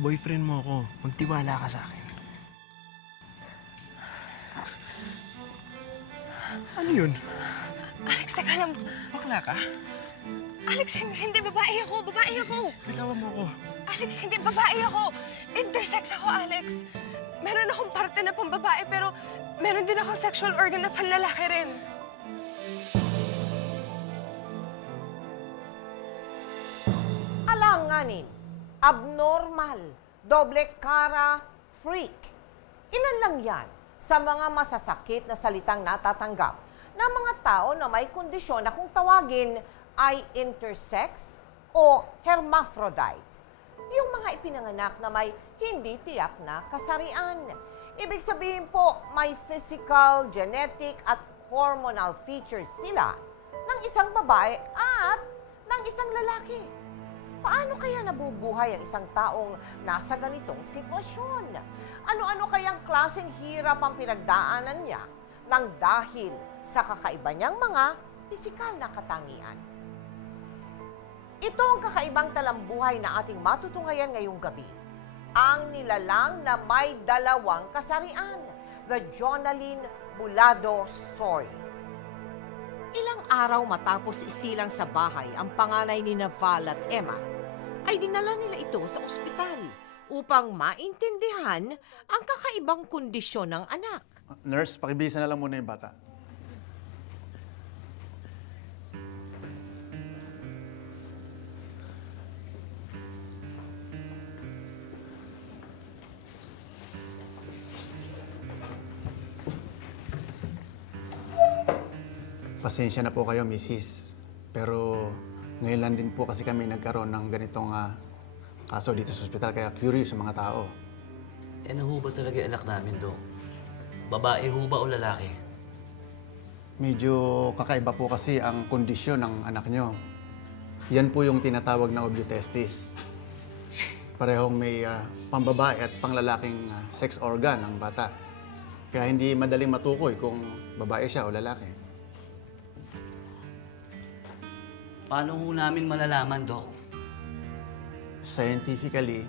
Boyfriend mo ako. Magtiwala ka sa akin. Ano yun? Alex, teka lang. Bakla ka? Alex, hindi. Babae ako. Babae ako. Bitawan mo ako. Alex, hindi. Babae ako. Intersex ako, Alex. Meron akong parte na pambabae, pero meron din akong sexual organ na panlalaki rin. Alanganin, abnormal, doble cara, freak. Ilan lang yan sa mga masasakit na salitang natatanggap ng mga tao na may kondisyon na kung tawagin ay intersex o hermaphrodite. Yung mga ipinanganak na may hindi tiyak na kasarian. Ibig sabihin po, may physical, genetic at hormonal features sila ng isang babae at ng isang lalaki. Paano kaya nabubuhay ang isang taong nasa ganitong sitwasyon? Ano-ano kayang klaseng hirap ang pinagdaanan niya nang dahil sa kakaiba niyang mga pisikal na katangian? Ito ang kakaibang talambuhay na ating matutunghayan ngayong gabi. Ang nilalang na may dalawang kasarian, the Jonalyn Bulado story. Ilang araw matapos isilang sa bahay ang panganay ni Naval at Emma, ay dinala nila ito sa ospital upang maintindihan ang kakaibang kondisyon ng anak. Nurse, pakibilisan na lang muna yung bata. Pasensya na po kayo, Mrs. Pero ngayon lang din po kasi kami nagkaroon ng ganitong kaso dito sa ospital, kaya curious sa mga tao. Ano ho ba talaga yung anak namin, Dok? Babae ho ba o lalaki? Medyo kakaiba po kasi ang kondisyon ng anak nyo. Yan po yung tinatawag na obiotestis. Parehong may pambabae at panglalaking sex organ ang bata. Kaya hindi madaling matukoy kung babae siya o lalaki. Paano ho namin malalaman, Dok? Scientifically,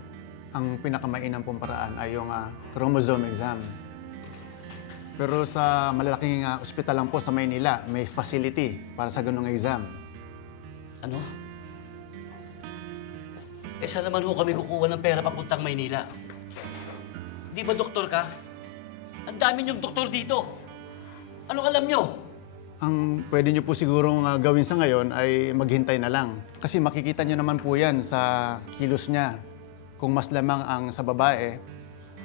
ang pinakamainam pong paraan ay yung chromosome exam. Pero sa malalaking ospital lang po sa Maynila, may facility para sa ganung exam. Ano? Eh, saan naman ho kami kukuha ng pera papuntang Maynila? Di ba doktor ka? Ang dami niyong doktor dito. Anong alam niyo? Ang pwede nyo po sigurong gawin sa ngayon ay maghintay na lang. Kasi makikita nyo naman po yan sa kilos niya kung mas lamang ang sa babae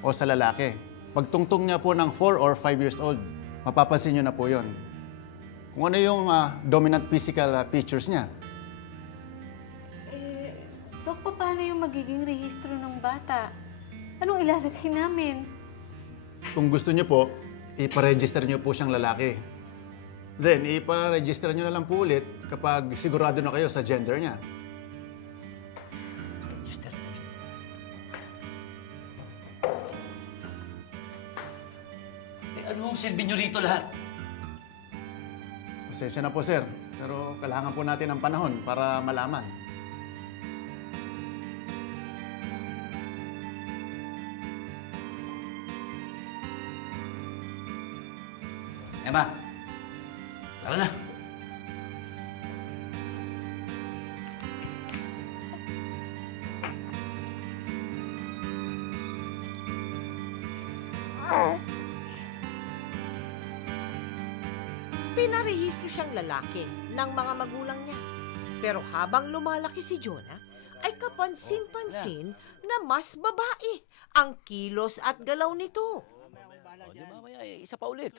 o sa lalaki. Pagtungtong niya po ng 4 or 5 years old, mapapansin nyo na po yon. Kung ano yung dominant physical features niya. Dok, paano yung magiging rehistro ng bata? Anong ilalagay namin? Kung gusto nyo po, iparegister nyo po siyang lalaki. Then, ipa-register nyo na lang po ulit kapag sigurado na kayo sa gender niya. Register. Eh, ano ang silbi niyo rito lahat? Pasensya na po, sir. Pero kailangan po natin ng panahon para malaman. Emma, tara na. Pinarehistro siyang lalaki ng mga magulang niya. Pero habang lumalaki si Jonah, ay kapansin-pansin na mas babae ang kilos at galaw nito. O, di mamaya, isa pa ulit.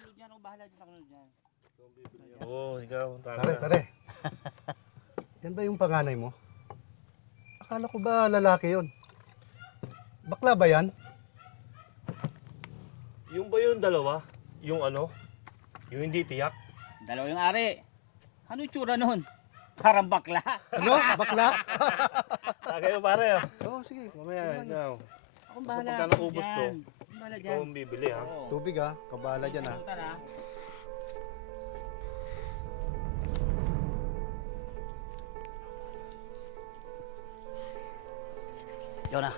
Oo, ikaw. Pare. Yan ba yung panganay mo? Akala ko ba lalaki yon? Bakla ba yan? Yung ba yung dalawa? Yung ano? Yung hindi tiyak? Dalawa yung ari. Ano yung tsura nun? Parang bakla. Ano? Bakla? Tagay mo pare. Oo, sige. Mamaya, ikaw. Akong Basta bahala pagka sa naubos to, dyan. Akong bahala ikaw dyan. ang bibili ha. Oo. Tubig ha. Kabala dyan ha. Sultan, ha? Jonah,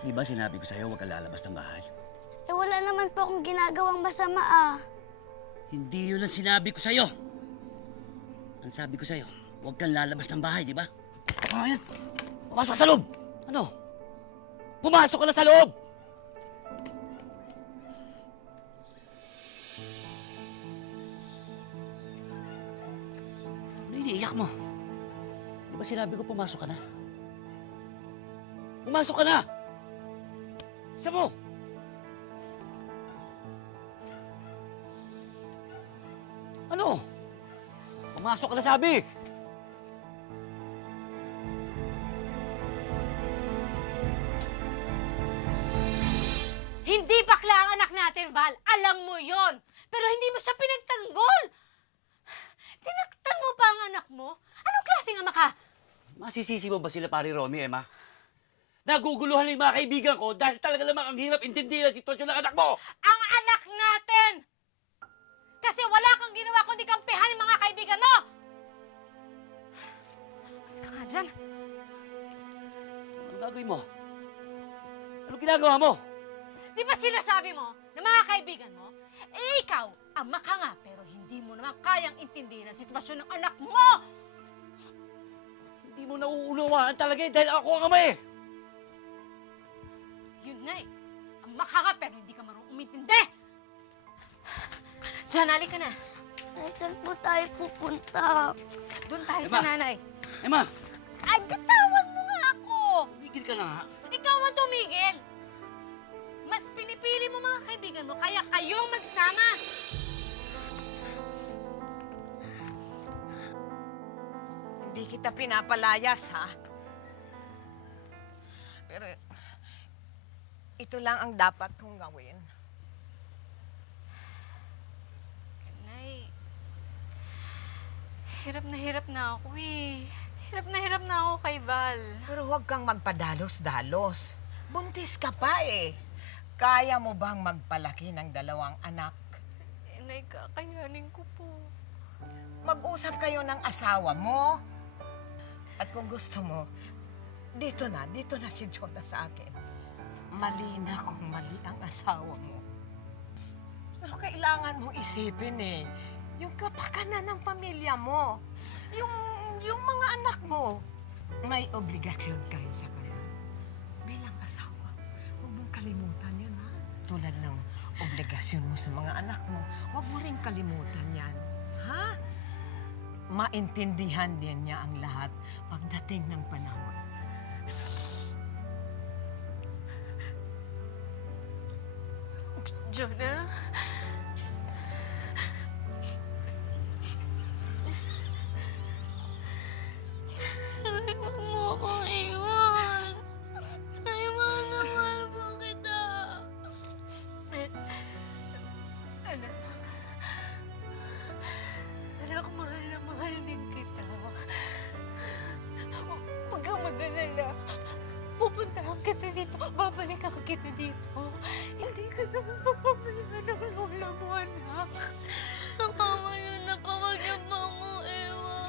Di ba sinabi ko sa'yo huwag kang lalabas ng bahay? Eh wala naman po akong ginagawang masama ah. Hindi yun ang sinabi ko sa'yo. Ang sabi ko sa'yo, huwag kang lalabas ng bahay, di ba? Ano yan? Pumasok ka sa loob! Ano? Pumasok ka na sa loob! Ano iniiyak mo? Di ba sinabi ko pumasok ka na? Pumasok ka na! Isa mo! Ano? Pumasok ka na sabi! Hindi bakla ang anak natin, Val. Alam mo yon. Pero hindi mo siya pinagtanggol. Sinaktan mo pa ang anak mo? Anong klaseng ama ka? Masisisi mo ba sila, pari Romy, Emma? Naguguluhan na yung mga kaibigan ko dahil talaga namang ang hirap intindihin ang sitwasyon ng anak mo! Ang anak natin! Kasi wala kang ginawa kundi kampihan ng mga kaibigan mo! Mas ka nga dyan. Anong gagawin mo? Anong ginagawa mo? Di ba sinasabi mo na mga kaibigan mo, eh ikaw, ama ka nga, pero hindi mo naman kayang intindihin ang sitwasyon ng anak mo! Hindi mo nauunawaan talaga eh dahil ako ang ama eh! Yun na eh. Ama ka nga, pero hindi ka marunong umintindi! Diyan, halika na. Ay, saan po tayo pupunta? Doon tayo Emma! sa nanay. Emma! Ay, bitawan mo nga ako! Tumigil ka na nga! Ikaw ang tumigil! Mas pinipili mo mga kaibigan mo, kaya kayong magsama! Hindi kita pinapalayas, ha? Pero ito lang ang dapat kong gawin. Nay, hirap na ako eh. Hirap na ako kay Val. Pero huwag kang magpadalos-dalos. Buntis ka pa eh. Kaya mo bang magpalaki ng 2 anak? Eh, Nay, kakayanin ko po. Mag-usap kayo ng asawa mo. At kung gusto mo, dito na si Jonah sa akin. Mali na kung mali ang asawa mo. Pero kailangan mong isipin eh, yung kapakanan ng pamilya mo, yung mga anak mo, may obligasyon ka rin sa kanila. Bilang asawa, huwag mong kalimutan yan, ha? Tulad ng obligasyon mo sa mga anak mo, huwag mo rin kalimutan yan, ha? Maintindihan din niya ang lahat pagdating ng panahon. Jonah? Ay, huwag mo akong iwan. Ay, mahal po kita. Anak. Anak, mahal din kita. Huwag kang mag-alala. Pupuntahan kita dito. Babalikan kita dito. Hindi ka na mapapabayaan ng lola mo, anak. Nakamayo na pa, wag niyo pa ako iwan.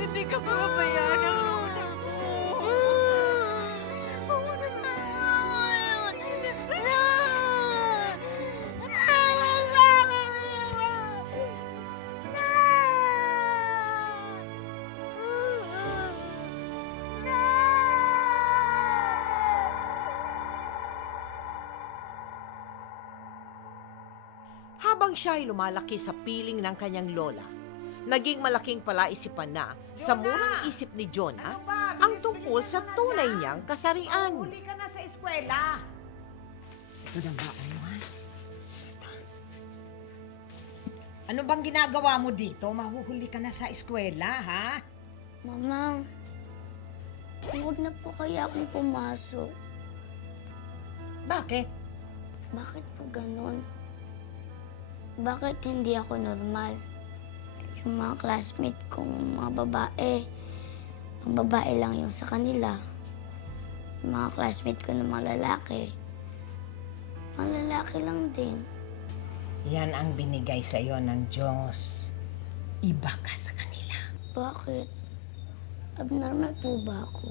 Hindi ka mapabayaan ng lola mo. Habang siya ay lumalaki sa piling ng kanyang lola, naging malaking palaisipan na sa murang isip ni Jonah ang tungkol sa tunay niyang kasarian. Huli ka na sa eskwela. Ito na ba, ha? Ano bang ginagawa mo dito? Mahuhuli ka na sa eskwela, ha? Mamang, huwag na po kaya akong pumasok. Bakit? Bakit po ganon? Bakit hindi ako normal? Yung mga classmate kong mga babae, ang babae lang yung sa kanila. Yung mga classmate ko ng mga lalaki lang din. Yan ang binigay sa'yo ng Diyos. Iba ka sa kanila. Bakit? Abnormal po ba ako?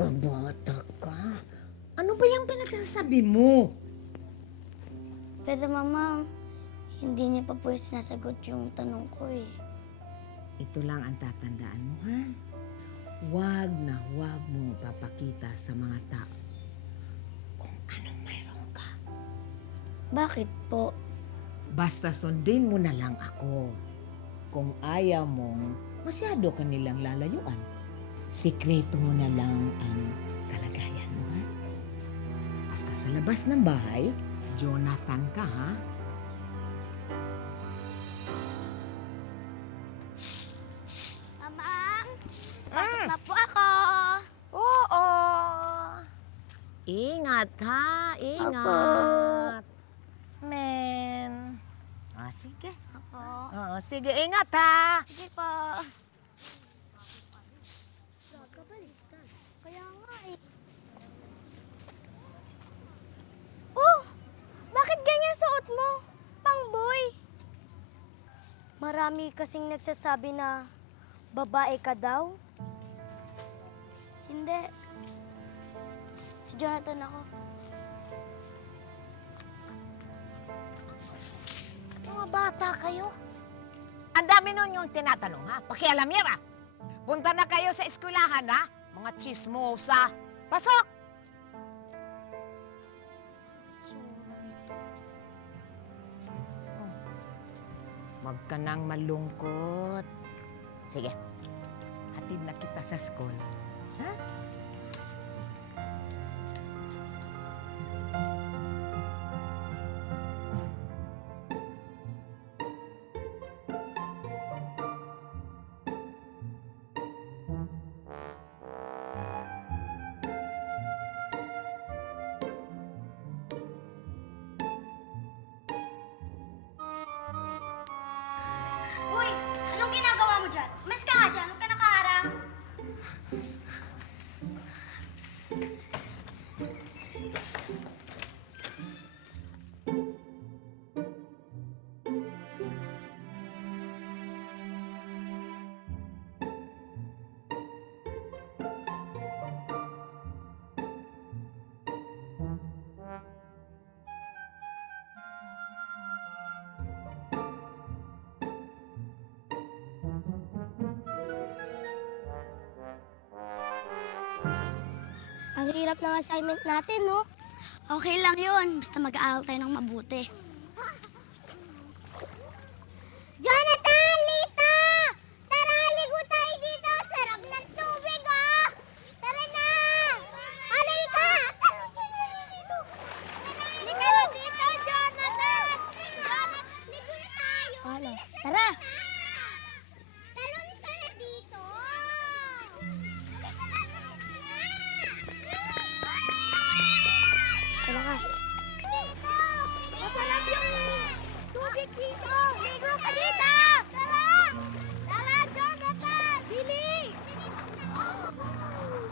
Kabata ka. Ano ba yung pinagsasabi mo? Pero mama, hindi niya pa po sinasagot yung tanong ko eh. Ito lang ang tatandaan mo, ha? Huwag na huwag mo papakita sa mga tao kung anong mayroon ka. Bakit po? Basta sundin mo na lang ako. Kung ayaw mong masyado ka nilang lalayuan, sikreto mo na lang ang kalagayan mo, ha? Basta sa labas ng bahay, Jonathan ka, ha? Mamang, pasok na po ako. Oo. Ingat, ha? Ingat. Men. Sige. Ako. Oo, sige, ingat, ha? Sige po. Kaya nga eh. Oh! Bakit ganyan suot mo? Pangboy! Marami kasing nagsasabi na babae ka daw. Hindi. Si Jonathan ako. Mga bata kayo. Ang dami nun yung tinatanong, ha? Pakialam niya ba? Punta na kayo sa eskwelahan, ha? Mga chismosa. Pasok! Huwag ka nang malungkot. Sige, hatid na kita sa school. Ha? Uy! Anong ginagawa mo dyan? Mas ka nga dyan. Huwag ka nakaharang. Ang hirap ng assignment natin, no? Okay lang yun. Basta mag-aaral tayo ng mabuti. Jonathan! Lita! Tara, ligo tayo dito. Sarap ng tubig, oh! Tara na! Halika! Halika na dito, Jonathan! Ligo na tayo! Ano? Tara! Talon ka na dito! Tara ka. Masarap yung tubig dito. Ligo ka dito. Tara! Tara, Jonathan! Bili!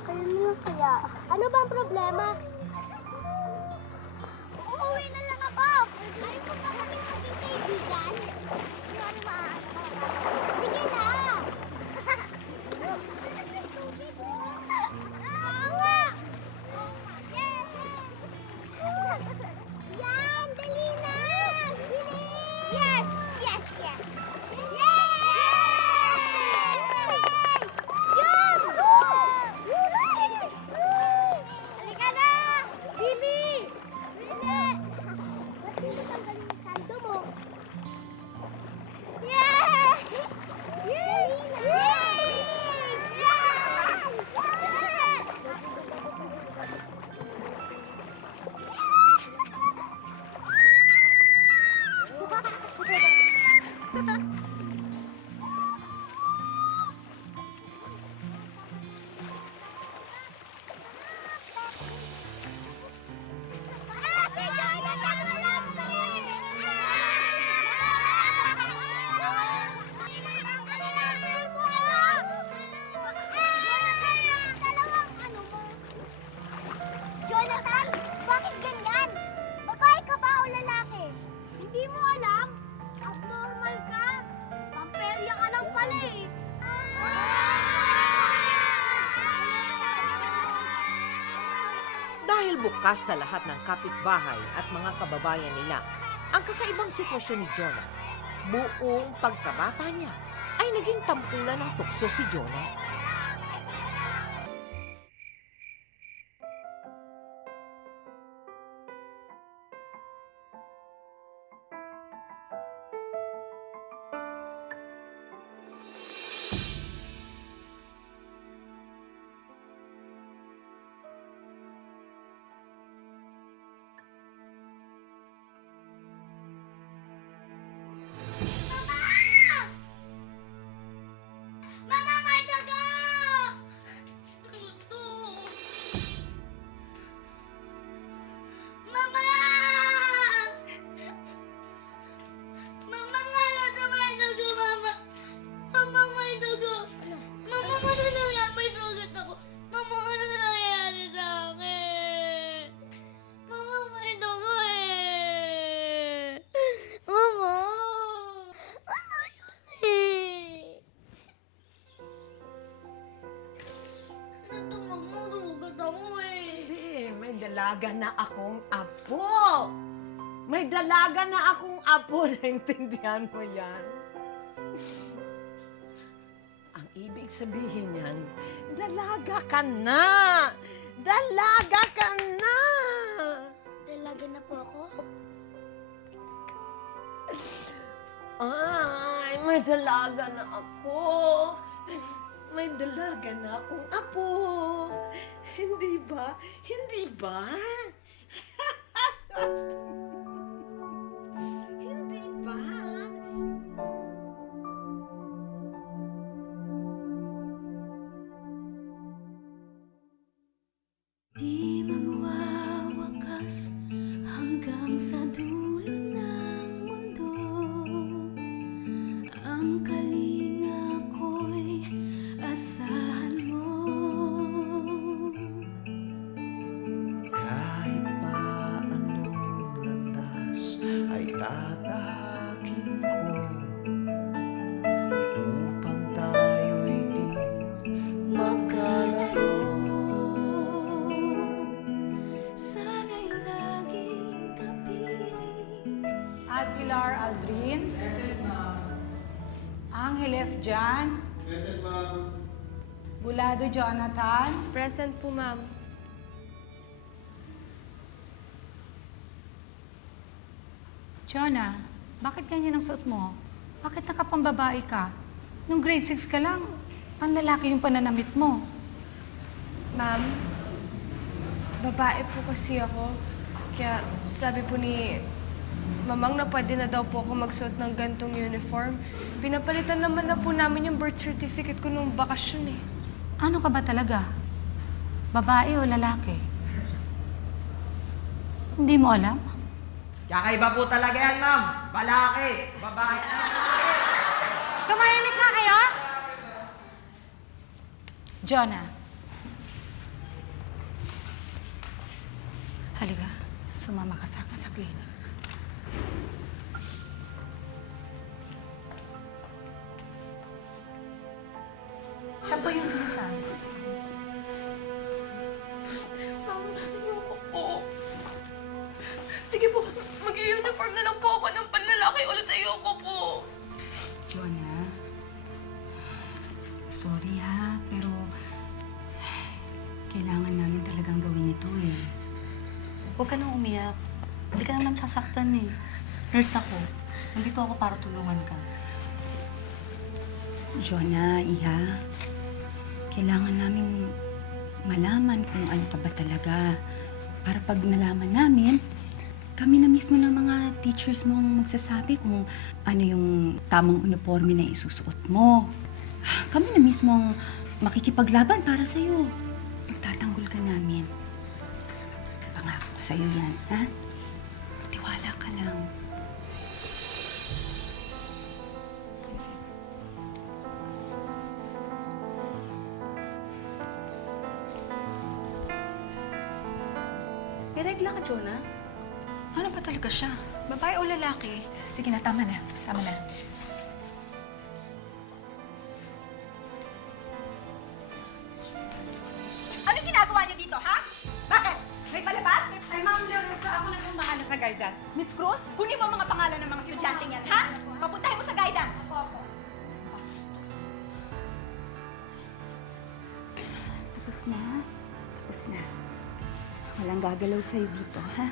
Ayun nga kaya. Ano ba ang problema? Uuwi na lang ako. Ayaw mo pa kami maging kaibigan? Hindi ano maaano. Sige na! Tubig, oh! Awa! Yan! Dali na! Yes! Yes! Yes! Yay! Jump! Halika na! Billy! Billy! Ba't hindi tanggalin yung saldo mo? Yay! bukas sa lahat ng kapitbahay at mga kababayan nila ang kakaibang sitwasyon ni Jonah. Buong pagkabata niya ay naging tampulan ng tukso si Jonah. Mama, may daga! Mama! Mama, nga nasa may dugo, Mama. Mama, may dugo. Mama, ano na may sugat ako. Mama, ano na nangyayari sa akin? Mama, may dugo eh. Mama! Ano yun eh? Natumamang sumugat ako eh. Hindi, may dalaga na akong apo. May dalaga na akong apo. Naintindihan mo yan? Ang ibig sabihin yan, dalaga ka na. Dalaga ka na. Dalaga na po ako? Ay, may dalaga na ako. May dalaga na akong apo. Hindi ba? Hindi ba? Hindi ba? Di magwawakas hanggang sa dulo ng mundo. Ang kalinga ko'y asahan mo. Kahit pa anong landas ay tatahakin ko upang tayo'y di magkalayo. Sana'y laging kapiling. Aguilar Aldrin. Angeles Jan. Bulado Jonathan. Present po, ma'am. Jonah, bakit ganyan ang suot mo? Bakit nakapambabae ka? Nung grade 6 ka lang, panlalaki yung pananamit mo. Ma'am, babae po kasi ako. Kaya sabi po ni Mamang na pwede na daw po ako magsuot ng gantong uniform. Pinapalitan naman na po namin yung birth certificate ko nung bakasyon eh. Ano ka ba talaga? Babae o lalaki? Hindi mo alam? Kakaiba po talaga yan, ma'am. Balaki, babae. Tumahimik na kayo? Jonah. Halika, sumama ka sa akin sa clinic. Siya po yung sinasabi ko sa inyo. Ma'am, ayoko po. Sige po, mag-uniform na lang po ako ng panlalaki ulit. Ayoko po. Jonah, sorry ha, pero kailangan namin talagang gawin ito eh. Huwag ka nang umiyak. Hindi ka naman sasaktan eh. Nurse ako. Nandito ako para tulungan ka. Jonah, Iha, kailangan namin malaman kung ano ka ba talaga. Para pag nalaman namin, kami na mismo ng mga teachers mo ang magsasabi kung ano yung tamang uniforme na isusuot mo. Kami na mismo ang makikipaglaban para sa'yo. Magtatanggol ka namin. Pangako ko sa'yo yan, ha? Tiwala ka lang. May regla ka, Jonah? Ano ba talaga siya? Babae o lalaki? Sige na, tama na. Tama na. Anong ginagawa niyo dito, ha? Bakit? May palabas? na guidance. Miss Cruz, kunin mo ang mga pangalan ng mga estudyante yan, ha? Papuntahin mo sa guidance. Tapos na. Tapos na. Walang gagalaw sa'yo dito, ha?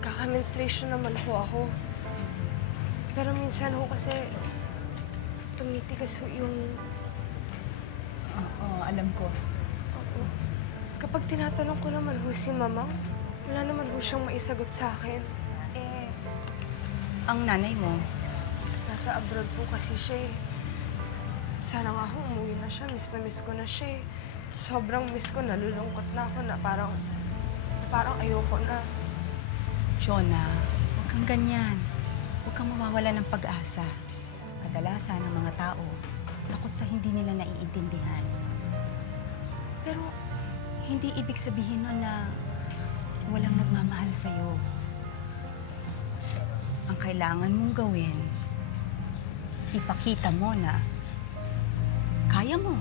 Kaka-menstruation naman po ako. Pero minsan ho kasi tumitigas ho yung... Oo, alam ko. Oo. Kapag tinatanong ko naman ho si Mamang, wala naman ho siyang maisagot sa akin. Eh, ang nanay mo, Nasa abroad po kasi siya eh. Sana nga ho, umuwi na siya. Miss na miss ko na siya eh. Sobrang miss ko, nalulungkot na ako na parang ayoko na. Jonah, huwag kang ganyan. Huwag kang mawawala ng pag-asa. Kadalasan ng mga tao, takot sa hindi nila naiintindihan. Pero, hindi ibig sabihin nun na walang nagmamahal sa'yo. Ang kailangan mong gawin, ipakita mo na kaya mo.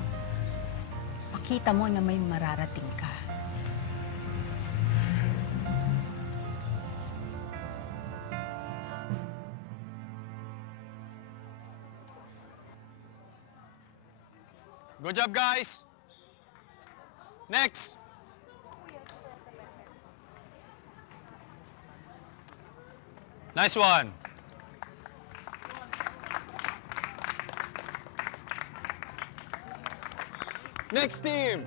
Pakita mo na may mararating ka. Good job, guys! Next! Nice one! Next team!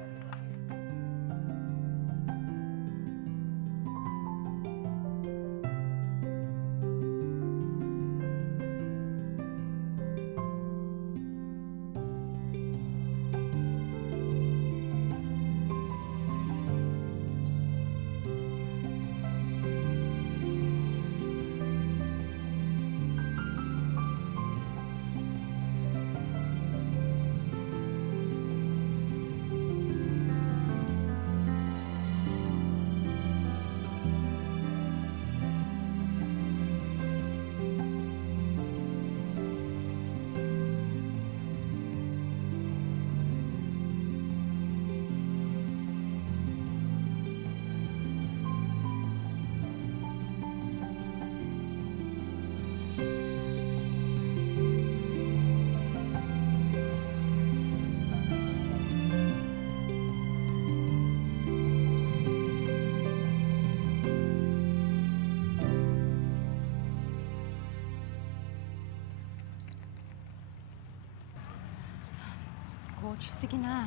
Coach, sige na.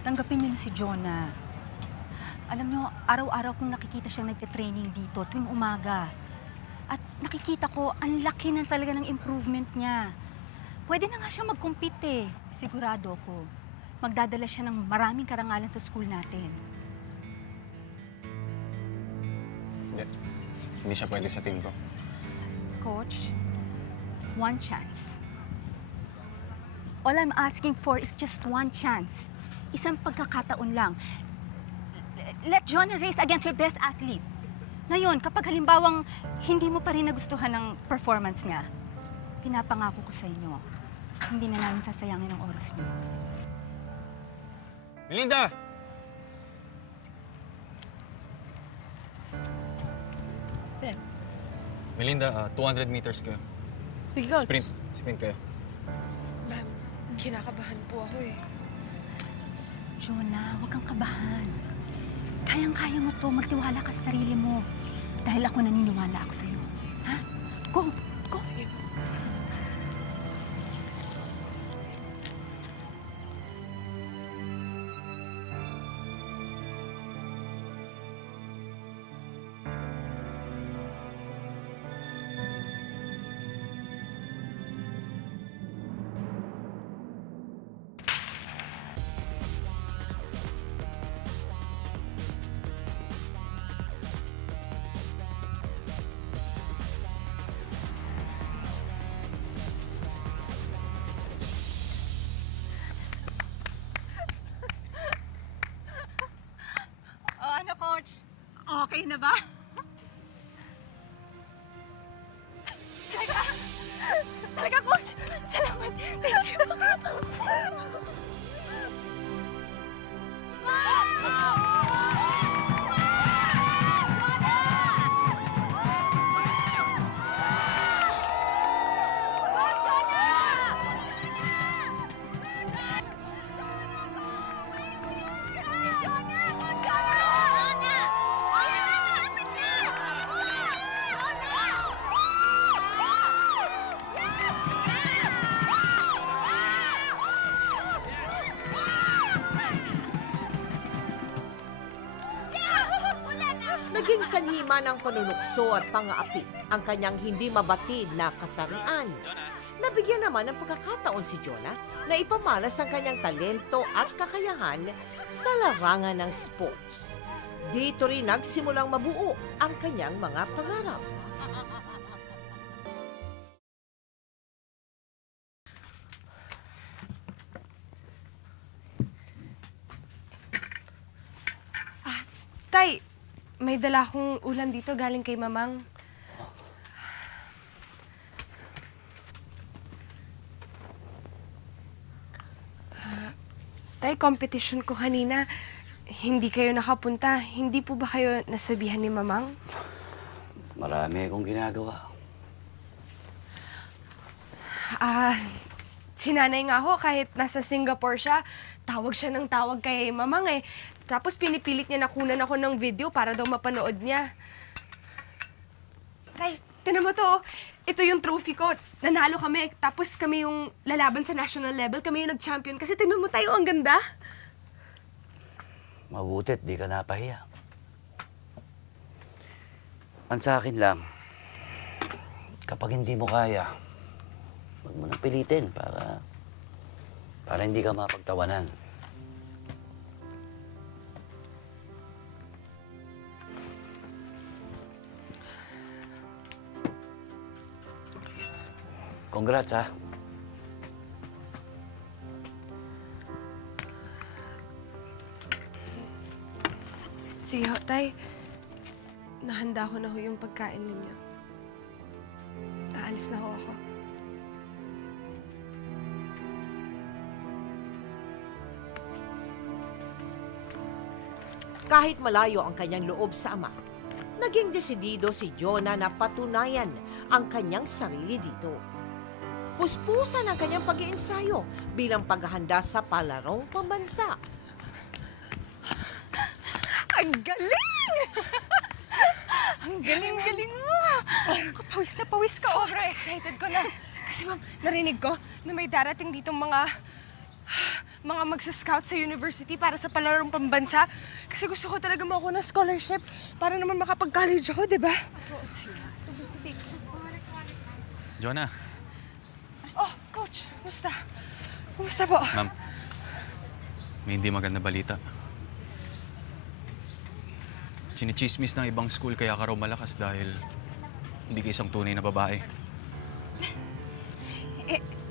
Tanggapin niyo na si Jonah. Alam niyo, araw-araw kong nakikita siyang nagte-training dito tuwing umaga. At nakikita ko, ang laki na talaga ng improvement niya. Pwede na nga siya mag-compete eh. Sigurado ko, magdadala siya ng maraming karangalan sa school natin. Hindi siya pwede sa team ko. Coach, one chance. All I'm asking for is just one chance. Isang pagkakataon lang. Let Jonah race against your best athlete. Ngayon, kapag halimbawang hindi mo pa rin nagustuhan ng performance niya, pinapangako ko sa inyo, hindi na namin sasayangin ang oras niyo. Melinda! Sir. Melinda, 200 meters kayo. Sige, Coach. Sprint kayo. Ma'am, kinakabahan po ako eh. Jonah, huwag kang kabahan. Kayang-kaya mo to. Magtiwala ka sa sarili mo. Dahil ako naniniwala ako sa'yo. Ha? Go! Go! Sige po. Ano, Coach? Okay na ba? Talaga, Coach! Salamat! Thank you! Sanhi man ng panunukso at pang-aapit ang kanyang hindi mabatid na kasarian. Nabigyan naman ng pagkakataon si Jonah na ipamalas ang kanyang talento at kakayahan sa larangan ng sports. Dito rin nagsimulang mabuo ang kanyang mga pangarap. Tay, may dala akong ulam dito galing kay Mamang. Tay, competition ko kanina. Hindi kayo nakapunta. Hindi po ba kayo nasabihan ni Mamang? Marami akong ginagawa. Si nanay nga ho, kahit nasa Singapore siya, tawag siya ng tawag kay Mamang eh. Tapos pinipilit niya na kunan ako ng video para daw mapanood niya. Tay, tinan mo to. Oh. Ito yung trophy ko. Nanalo kami. Tapos kami yung lalaban sa national level. Kami yung nag-champion. Kasi tingnan mo tayo, ang ganda. Mabutit, di ka napahiya. Ang sa akin lang, kapag hindi mo kaya, huwag mo nang pilitin para hindi ka mapagtawanan. Congrats, ha? Sige ho, tay. Nahanda ko na ho yung pagkain ninyo. Aalis na ho ako. Kahit malayo ang kanyang loob sa ama, naging desidido si Jonah na patunayan ang kanyang sarili dito. Puspusan ang kanyang pag-iensayo bilang paghahanda sa palarong pambansa. Ang galing! Ang galing-galing mo! Pawis na pawis ka. Sobrang excited ko na. Kasi ma'am, narinig ko na may darating ditong mga magsa-scout sa university para sa palarong pambansa. Kasi gusto ko talaga makuha ng scholarship para naman makapag-college ako, di ba? Jonah. Oh, coach, kumusta? Kumusta po? Ma'am, may hindi maganda balita. Chinichismis ng ibang school kaya ka raw malakas dahil hindi ka isang tunay na babae.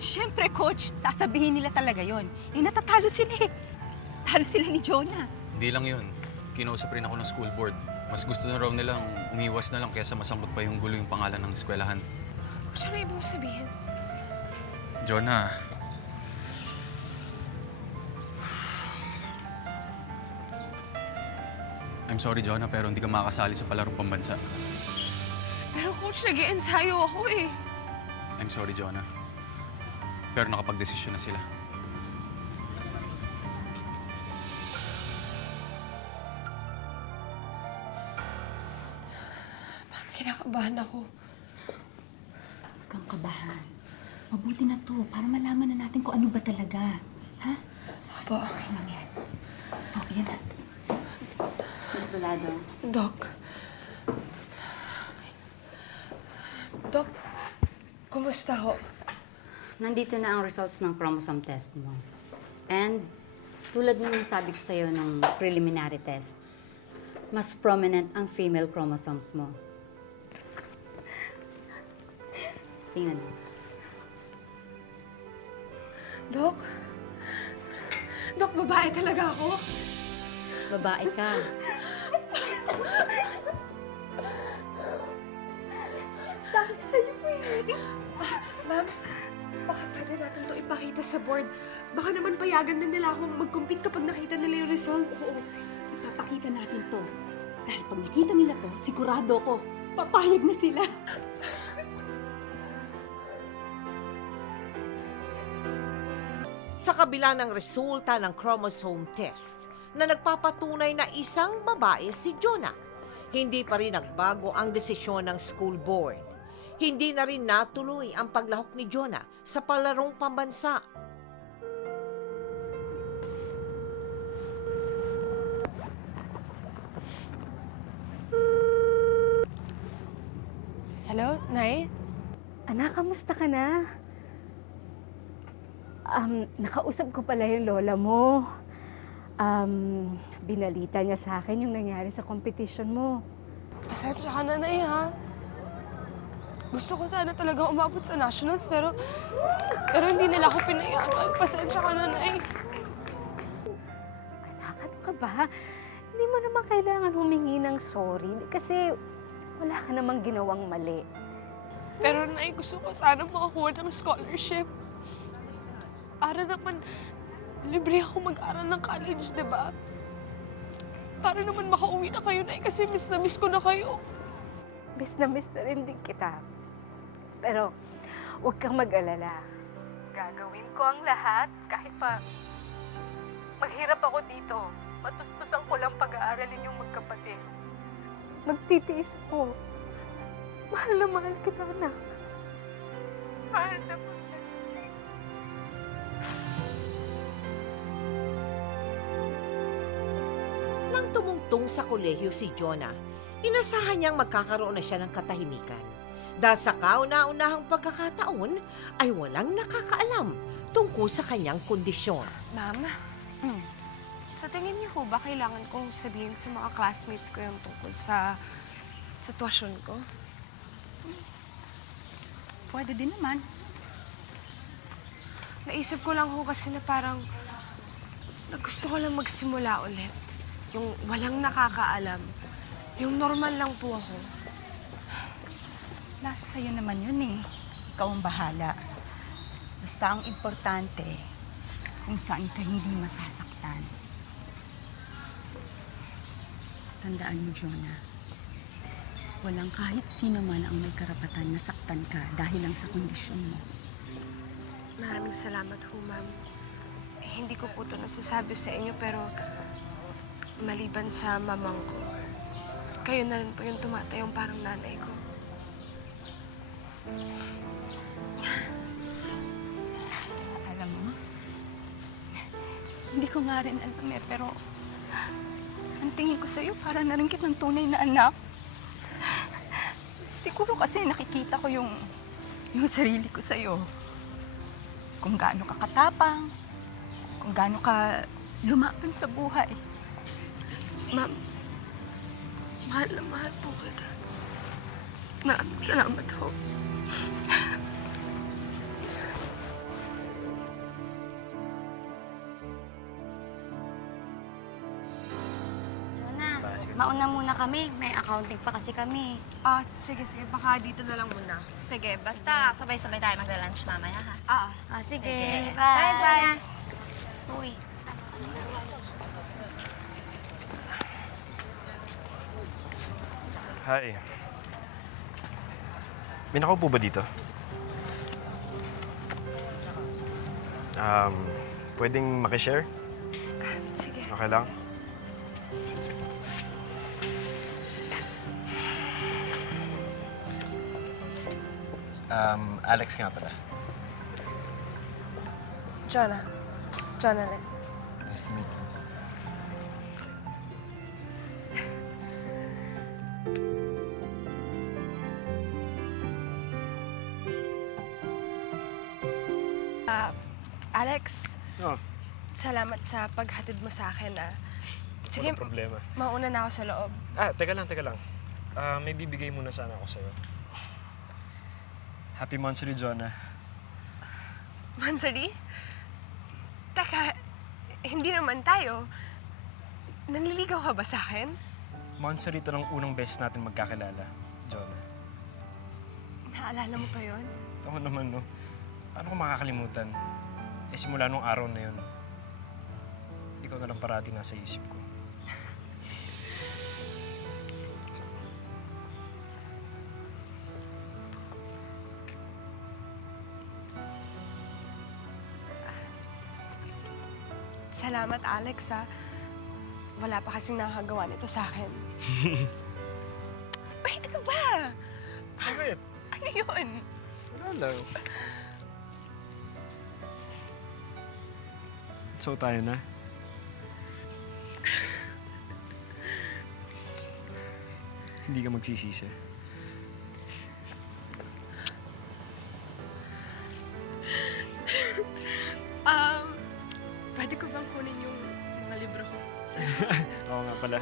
Siyempre, coach, sasabihin nila talaga yon. Natatalo sila eh. Talo sila ni Jonah. Hindi lang yun. Kinausap rin ako ng school board. Mas gusto na raw nilang umiwas na lang kaysa masangkot pa yung gulo yung pangalan ng eskwelahan. Coach, ano ibig mo sabihin? Jonah. I'm sorry, Jonah, pero hindi ka makakasali sa palarong pambansa. Pero coach, nag-i-ensayo ako eh. I'm sorry, Jonah. Pero nakapag-desisyon na sila. Ma'am, kinakabahan ako. Huwag kang kabahan. Mabuti na to, para malaman na natin kung ano ba talaga. Ha? Opo. Okay lang yan. Oh, yan na. Miss Bolado. Doc. Doc, kumusta ho? Nandito na ang results ng chromosome test mo. And tulad ng nasabi ko sa'yo ng preliminary test, mas prominent ang female chromosomes mo. Tingnan mo. Doc? Doc, babae talaga ako? Babae ka. Sabi sa'yo eh. Ma'am, baka pwede natin to ipakita sa board. Baka naman payagan na nila akong mag-compete kapag nakita nila yung results. Oo, ipapakita natin to. Dahil pag nakita nila to, sigurado ko, papayag na sila. Sa kabila ng resulta ng chromosome test na nagpapatunay na isang babae si Jonah, hindi pa rin nagbago ang desisyon ng school board. Hindi na rin natuloy ang paglahok ni Jonah sa palarong pambansa. Nay? Anak, kamusta ka na? Nakausap ko pala yung lola mo. Binalita niya sa akin yung nangyari sa competition mo. Pasensya ka na, Nay, ha? Gusto ko sana talaga umabot sa nationals, pero hindi nila ako pinayagan. Pasensya ka na, Nay. Anak, ano ka ba? Hindi mo naman kailangan humingi ng sorry kasi wala ka namang ginawang mali. Pero, Nay, gusto ko sana makakuha ng scholarship. Para naman, libre ako mag-aral ng college, di ba? Para naman makauwi na kayo, Nay, kasi miss na miss ko na kayo. Miss na rin din kita. Pero, huwag kang mag-alala. Gagawin ko ang lahat kahit pa maghirap ako dito. Matustusan ko lang pag-aaralin yung magkapatid. Magtitiis ko. Mahal na mahal kita, anak. Mahal na mahal. Nang tumungtong sa kolehiyo si Jonah, inasahan niyang magkakaroon na siya ng katahimikan. Dahil sa kauna-unahang pagkakataon ay walang nakakaalam tungkol sa kanyang kondisyon. Ma'am, sa tingin niyo ho ba kailangan kong sabihin sa mga classmates ko yung tungkol sa sitwasyon ko? Pwede din naman. Naisip ko lang ho kasi na parang gusto ko lang magsimula ulit. Yung walang nakakaalam. Yung normal lang po ako. Nasa sa'yo naman yun eh. Ikaw ang bahala. Basta ang importante, kung saan ka hindi masasaktan. Tandaan mo, Jonah, walang kahit sino man ang may karapatan na saktan ka dahil lang sa kondisyon mo. Maraming salamat ho, ma'am. Hindi ko po ito nasasabi sa inyo, pero maliban sa mamang ko, kayo na rin po yung tumatayong parang nanay ko. Alam mo, hindi ko nga rin alam eh, pero ang tingin ko sa'yo, para na rin kitang tunay na anak. Siguro kasi nakikita ko yung sarili ko sa'yo. Kung gaano ka katapang, kung gaano ka lumaban sa buhay. Ma'am, mahal na mahal po kita. Maraming salamat ho. Jonah, mauna muna kami. May accounting pa kasi kami. Sige. Baka dito na lang muna. Sige, basta sabay-sabay tayo magla-lunch mamaya, ha? Sige. Sige. Bye, Jonah. Uy. Hi. May nakaupo ba dito? Pwedeng makishare? Sige. Okay lang? Alex nga pala. Jonah. Jonah rin. Nice to meet you. Alex, Oh, salamat sa paghatid mo sa akin, Sige, walang problema. mauna na ako sa loob. Teka lang. May bibigay muna sana ako sa'yo. Happy Monthsary, Jonah. Mansari? Teka, hindi naman tayo. Nanliligaw ka ba sa akin? Monthsary ito ng unang beses natin magkakilala, Jonah. Naalala mo pa yon? Ako naman, no? Paano ko makakalimutan? Simula nung araw na yun, ikaw na lang parati nasa isip ko. Salamat, Alex, Wala pa kasing nakakagawa nito sa akin. Ay, ano ba? Bakit? Ano yun? Wala lang. So tayo na? Hindi ka magsisisi. Oo nga pala.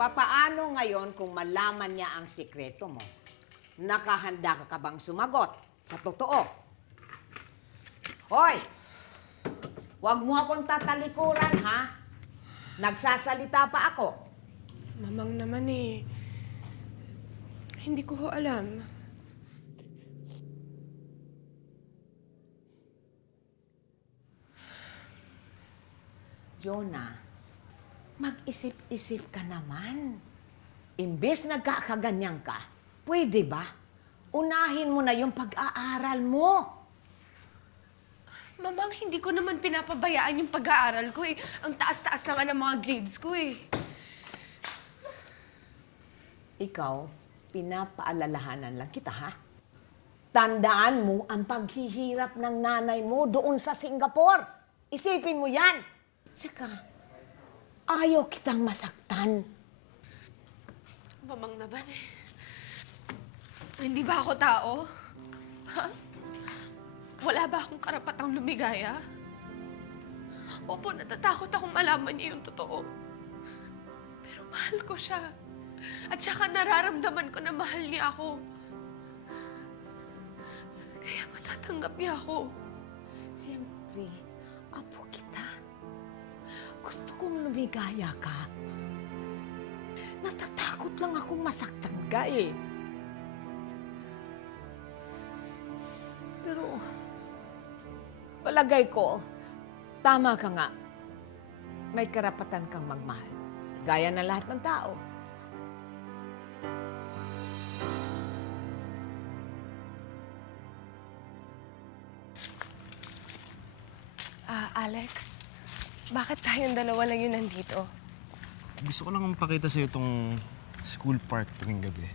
Papaano ngayon kung malaman niya ang sikreto mo? Nakahanda ka bang sumagot sa totoo? Hoy! Huwag mo akong tatalikuran, ha? Nagsasalita pa ako. Mamang naman eh. Hindi ko ho alam. Jonah, mag-isip-isip ka naman. Imbes nagkakaganyan ka, pwede ba? Unahin mo na yung pag-aaral mo. Mamang, hindi ko naman pinapabayaan yung pag-aaral ko eh. Ang taas-taas na nga ng mga grades ko eh. Ikaw, pinapaalalahanan lang kita, ha? Tandaan mo ang paghihirap ng nanay mo doon sa Singapore. Isipin mo yan. Tsaka, ayaw kitang masaktan. Mamang naman eh. Hindi ba ako tao? Ha? Wala ba akong karapatang lumigaya? Opo, natatakot akong malaman niya yung totoo. Pero mahal ko siya. At saka nararamdaman ko na mahal niya ako. Kaya matatanggap niya ako. Siyempre, apo kita. Gusto kong lumigaya ka. Natatakot lang akong masaktan ka eh. Pero, palagay ko, tama ka nga. May karapatan kang magmahal. Gaya ng lahat ng tao. Alex, bakit tayong dalawa lang yun nandito? Gusto ko lang mapakita sa'yo itong school park tuwing gabi.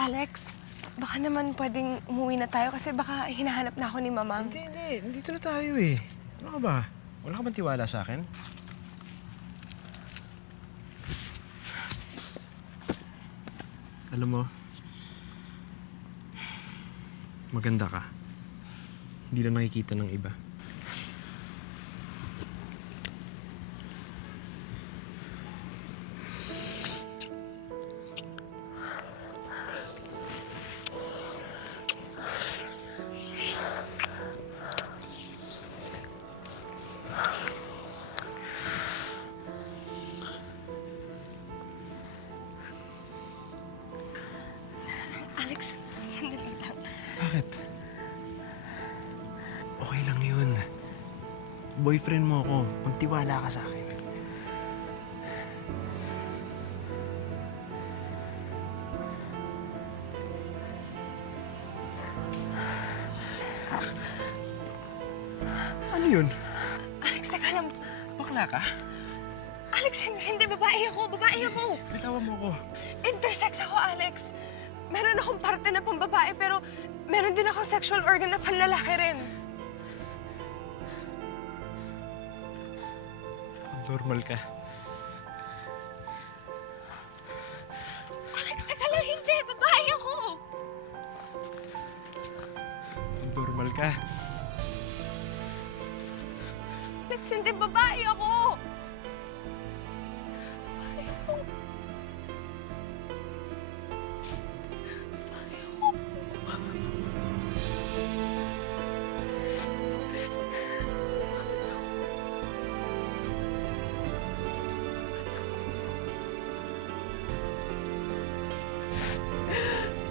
Alex, baka naman pwedeng umuwi na tayo kasi baka hinahanap na ako ni Mamang. Hindi. Dito na tayo eh. Ano ka ba? Wala ka bang tiwala sa akin? Alam mo, maganda ka. Hindi lang nakikita ng iba. Alex, sandali lang. Bakit? Okay lang yun. Boyfriend mo ako. Magtiwala ka sa akin. Ano yun? Alex, teka lang. Bakla ka? Alex, hindi. Babae ako. Bitawan mo ko. Intersex ako, Alex. Meron akong parte na pambabae, pero meron din akong sexual organ na panlalaki rin. Normal ka. Alex, teka lang. Hindi. Babae ako. Normal ka. Alex, hindi. Babae ako. Babae ako.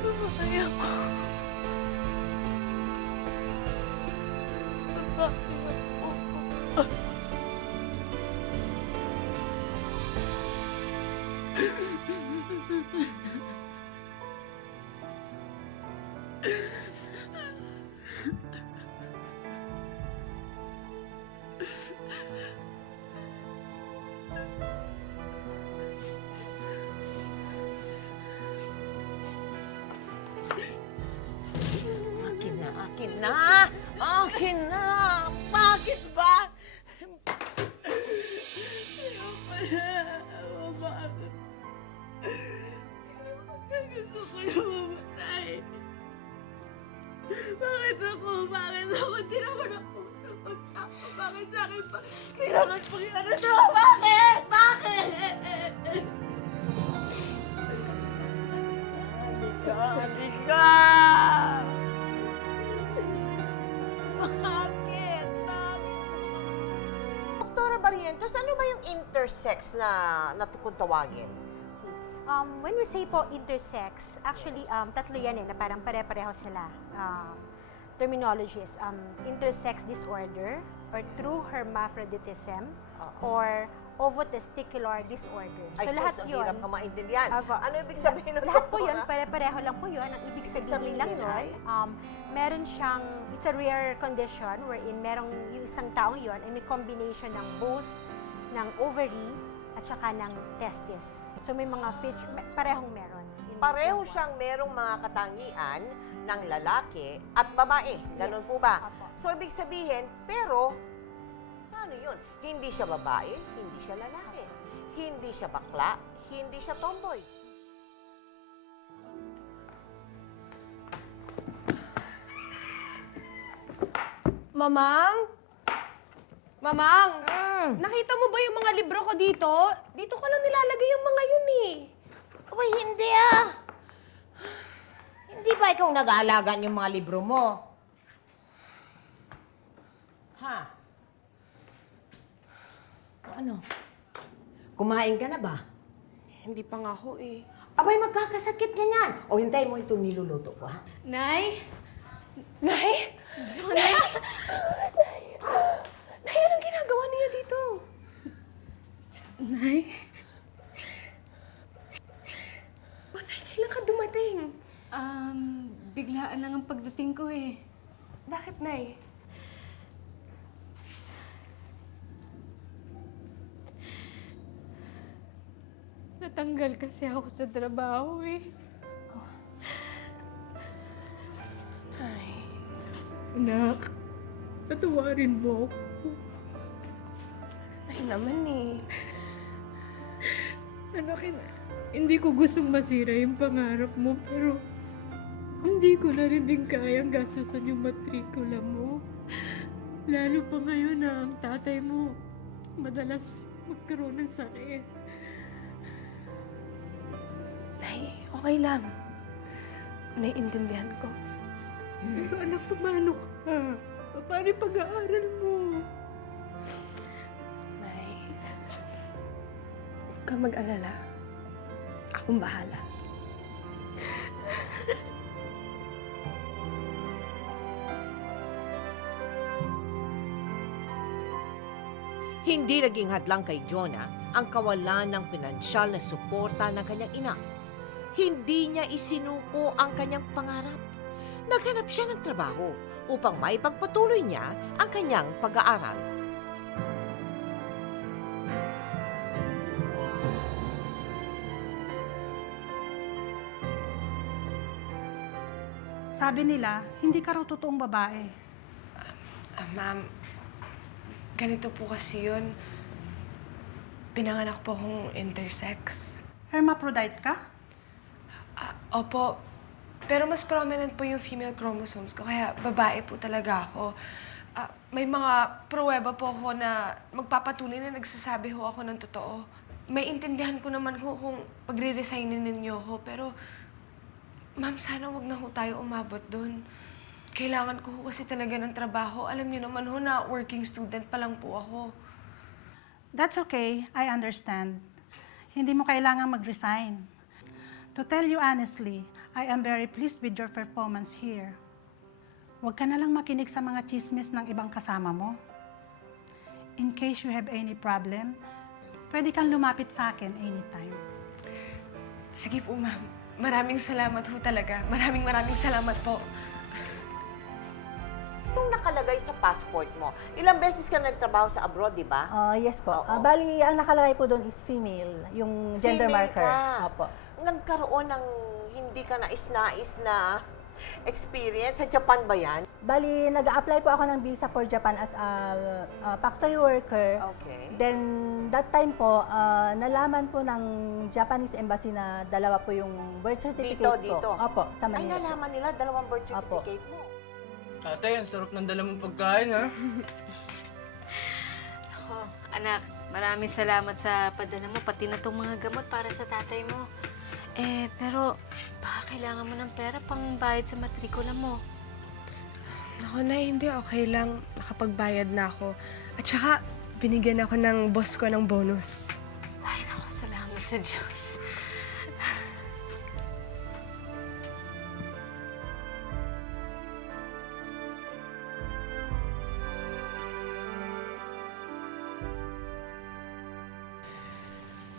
Babae ako. Akin na! Bakit ba? Gusto ko na mamatay. Bakit sa akin pa? Kailangan pa ano to? Bakit? Bakit? Halika! Bakit? Doktora Barrientos, ano ba yung intersex na kung tawagin? When we say po intersex, actually, tatlo yan na parang pare-pareho sila. Terminologies, intersex disorder, or true hermaphroditism, or ovotesticular disorder. Ay, So lahat ang yun. hirap ka maintindihan. Aba, Ano ibig sabihin ng lahat po doktora? yun, pare-pareho lang po yun. Ang ibig sabihin lang sabihin yun, ay? meron siyang, it's a rare condition wherein merong yung isang taong yun ay may combination ng both ng ovary at saka ng testis. So may mga feature, parehong meron. Pareho siyang merong mga katangian ng lalaki at babae. Ganun po ba? Apo. So, ibig sabihin, pero, ano yun? Hindi siya babae, hindi siya lalaki. Hindi siya bakla, hindi siya tomboy. Mamang? Mamang? Nakita mo ba yung mga libro ko dito? Dito ko lang nilalagay yung mga yun eh. Abay, hindi Hindi ba ikaw nag-aalaga ng mga libro mo? Ha? O ano? Kumain ka na ba? Hindi pa nga ho eh. Abay, magkakasakit ka niyan. O, hintayin mo itong niluluto ko, ha? Nay? Nay? Nay? Nay, anong ginagawa niya dito? Nay? Nay, kailan ka dumating? Biglaan lang ang pagdating ko eh. Bakit, Nay? Natanggal kasi ako sa trabaho eh. Nay. Anak, patawarin mo ako. Ay naman eh. Anak, hindi ko gustong masira yung pangarap mo, pero hindi ko na rin din kayang gastusan yung matrikula mo. Lalo pa ngayon na ang tatay mo madalas magkaroon ng sakit. Nay, okay lang. Naiintindihan ko. Pero anak, paano ka? Paano yung pag-aaral mo? Nay, huwag kang mag-alala. Akong bahala. Hindi naging hadlang kay Jonah ang kawalan ng pinansyal na suporta ng kanyang ina. Hindi niya isinuko ang kanyang pangarap. Naghanap siya ng trabaho upang maipagpatuloy niya ang kanyang pag-aaral. Sabi nila, hindi ka raw totoong babae. Ma'am, ganito po kasi yun. Pinanganak po akong intersex. Hermaphrodite ka? Opo, pero mas prominent po yung female chromosomes ko, kaya babae po talaga ako. May mga pruweba po ako na magpapatunay na nagsasabi ho ako ng totoo. May intindihan ko naman ho kung pagre-resignin ninyo ako, pero ma'am, sana wag na ho tayo umabot dun. Kailangan ko ho kasi talaga ng trabaho. Alam niyo naman ho na working student pa lang po ako. That's okay, I understand. Hindi mo kailangan mag-resign. To tell you honestly, I am very pleased with your performance here. Huwag ka na lang makinig sa mga chismis ng ibang kasama mo. In case you have any problem, pwede kang lumapit sa akin anytime. Sige po, ma'am. Maraming salamat ho talaga. Maraming salamat po. Yung nakalagay sa passport mo, ilang beses ka nagtrabaho sa abroad, di ba? Yes po. Bali, ang nakalagay po doon is female, yung gender Female marker. ka. Opo. Nagkaroon ng hindi ka nais-nais na experience. Sa Japan ba yan? Bali, nag-apply po ako ng visa for Japan as a factory worker. Okay. Then, that time po, nalaman po ng Japanese embassy na dalawa po yung birth certificate ko. Dito? Opo, sa Ay, Manila. nalaman nila, dalawang birth certificate mo. Ate, ang sarap ng dala mong pagkain, ha? Anak, maraming salamat sa padala mo, pati na itong mga gamot para sa tatay mo. Pero baka kailangan mo ng pera pang bayad sa matrikula mo. Naku, Nay, hindi. Okay lang. Nakapagbayad na ako. At saka, binigyan ako ng boss ko ng bonus. Ay, naku, salamat sa Diyos.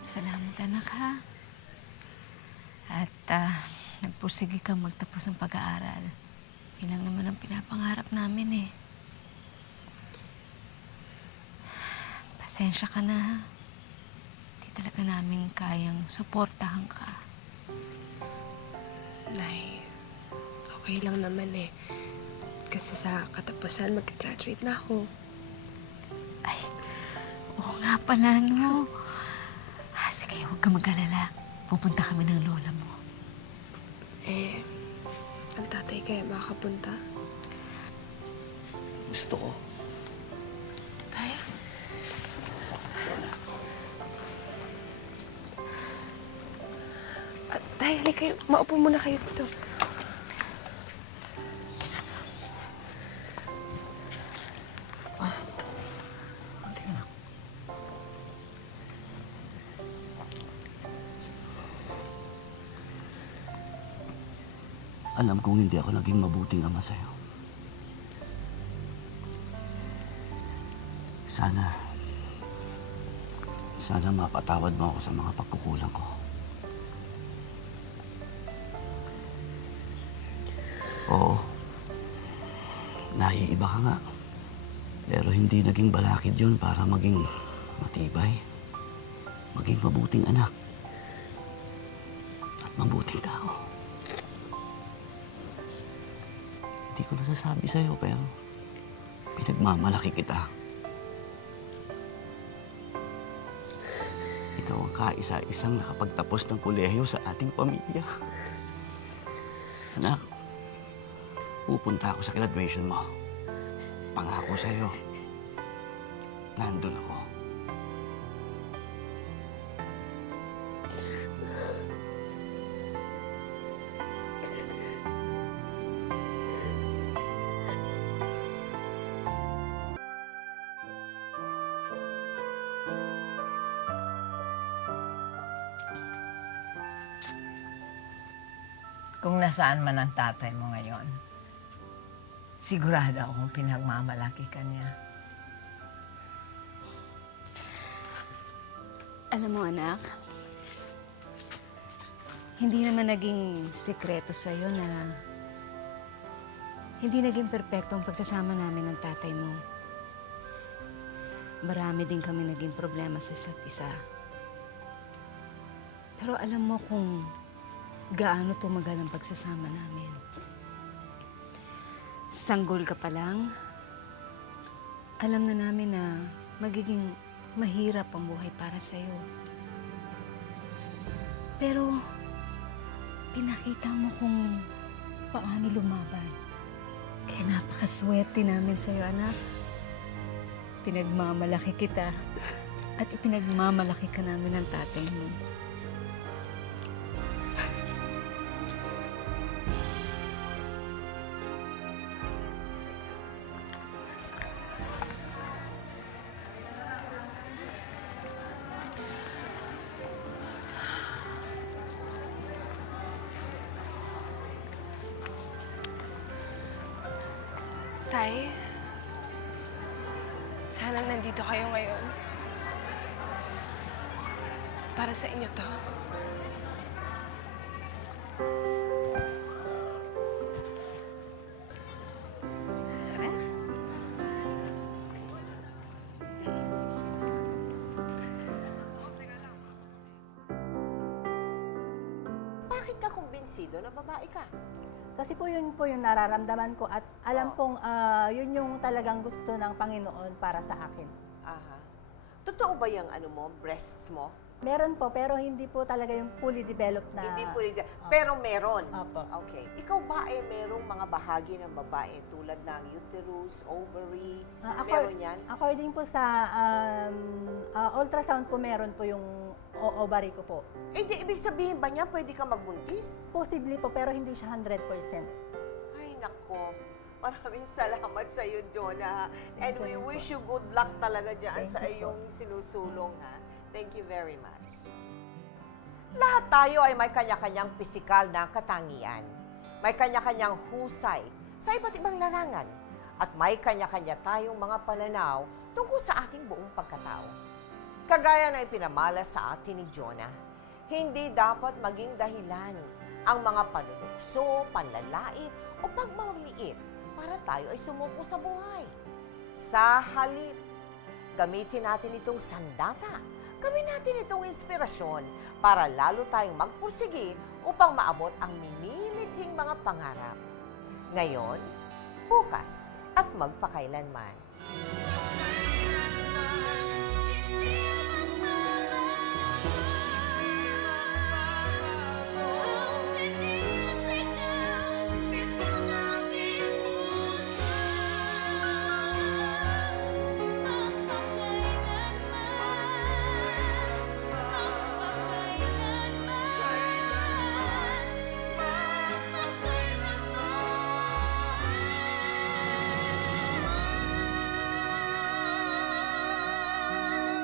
Salamat, anak, ha? At nagpursige kang magtapos ng pag-aaral. Yun lang naman ang pinapangarap namin, eh. Pasensya ka na, ha? Hindi talaga namin kayang suportahan ka. Nay, okay lang naman eh. Kasi sa katapusan, mag-graduate na ako. Ay, oo nga pala, no? Sige, huwag ka mag-alala. Pupunta kami ng lola mo. Ang tatay kaya makakapunta? Gusto ko. Tay? Tay, halika kayo. Maupo muna kayo dito. Alam kong hindi ako naging mabuting ama sa'yo. Sana mapatawad mo ako sa mga pagkukulang ko. Oo, naiiba ka nga. Pero hindi naging balakid yun para maging matibay, maging mabuting anak, at mabuting tao. Hindi ko nasasabi sa'yo, pero pinagmamalaki kita. Ikaw ang kaisa-isang nakapagtapos ng kolehiyo sa ating pamilya. Anak, pupunta ako sa graduation mo. Pangako sa'yo, nandun ako. Kung nasaan man ang tatay mo ngayon, sigurado akong pinagmamalaki ka niya. Alam mo, anak, hindi naman naging sikreto sa'yo na hindi naging perpekto ang pagsasama namin ng tatay mo. Marami din kami naging problema sa isa't isa. Pero alam mo kung gaano tumagal ang pagsasama namin. Sanggol ka pa lang, alam na namin na magiging mahirap ang buhay para sa'yo. Pero pinakita mo kung paano lumaban. Kaya napakaswerte namin sa'yo, anak. Pinagmamalaki kita at ipinagmamalaki ka namin ng tatay mo. Tay, sana nandito kayo ngayon. Para sa inyo to. Bakit ka kumbinsido na babae ka? Kasi po yun yung nararamdaman ko at alam kong yun yung talagang gusto ng Panginoon para sa akin. Aha. Totoo ba yung breasts mo? Meron po, pero hindi po talaga yung fully developed na... Hindi fully pero meron. Opo. Okay. Ikaw ba ay merong mga bahagi ng babae tulad ng uterus, ovary? Meron yan? According po sa ultrasound po, meron po yung ovary ko po. Eh, di ibig sabihin ba niya pwede ka magbuntis? Possibly po, pero hindi siya 100%. Ay, nako. Maraming salamat sa iyo, Jonah. And we wish you good luck talaga dyan sa iyong sinusulong, ha? Thank you very much. Lahat tayo ay may kanya-kanyang pisikal na katangian. May kanya-kanyang husay sa iba't ibang larangan. At may kanya-kanya tayong mga pananaw tungkol sa ating buong pagkatao. Kagaya na ipinamala sa atin ni Jonah, hindi dapat maging dahilan ang mga panunukso, panlalait o pagmamaliit para tayo ay sumuko sa buhay. Sa halip, gamitin natin itong sandata. Gawin natin itong inspirasyon para lalo tayong magpursige upang maabot ang minilithing mga pangarap. Ngayon, bukas, at magpakailanman.